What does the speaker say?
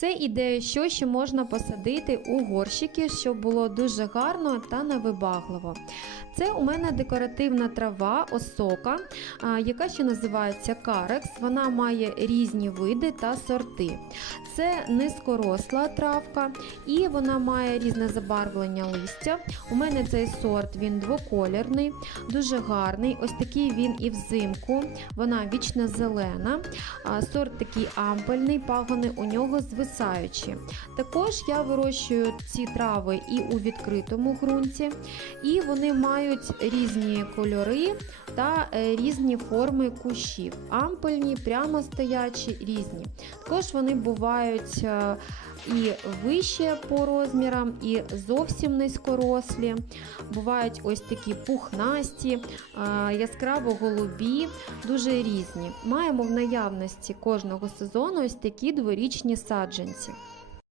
Це ідея, що ще можна посадити у горщики, щоб було дуже гарно та невибагливо. Це у мене декоративна трава осока, яка ще називається карекс. Вона має різні види та сорти. Це низькоросла травка і вона має різне забарвлення листя. У мене цей сорт він двоколірний, дуже гарний. Ось такий він і взимку. Вона вічно зелена. Сорт такий ампельний, пагони у нього звисаючі. Також я вирощую ці трави і у відкритому ґрунті, і вони мають різні кольори та е, різні форми кущів. Ампельні, прямо стоячі, різні. Також вони бувають е, і вище по розмірам, і зовсім низькорослі. Бувають ось такі пухнасті, е, яскраво голубі, дуже різні. Маємо в наявності кожного сезону ось такі дворічні саджанці.